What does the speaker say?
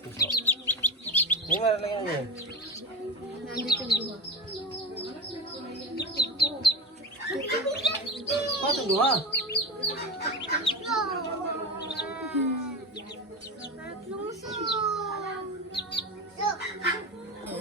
Ini mana lang yan? Nandito yung duha. Patong duha.